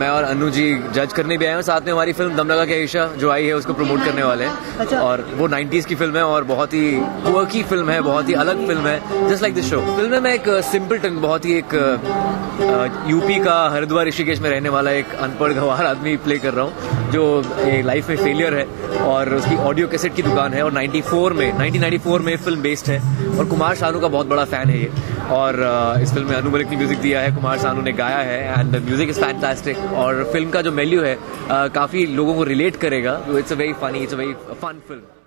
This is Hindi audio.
मैं और अनु जी जज करने भी आए हैं, साथ में हमारी फिल्म दम लगा के ईशा जो आई है उसको प्रमोट करने वाले हैं। अच्छा। और वो 90s की फिल्म है और बहुत ही क्वर्की फिल्म है, बहुत ही अलग फिल्म है, just like this show. Film में मैं एक सिंपलटन, बहुत ही एक यूपी का हरिद्वार ऋषिकेश में रहने वाला एक अनपढ़ गंवार आदमी प्ले कर रहा हूँ जो लाइफ में फेलियर है और उसकी ऑडियो कैसेट की दुकान है और 1994 में फिल्म बेस्ड है और कुमार शानू का बहुत बड़ा फैन है ये। और इस फिल्म में अनु मलिक ने म्यूजिक दिया है, कुमार शानू ने गाया है एंड म्यूजिक इज फैंटास्टिक। और फिल्म का जो मेन्यू है काफी लोगों को रिलेट करेगा। It's a very funny, it's a very fun film.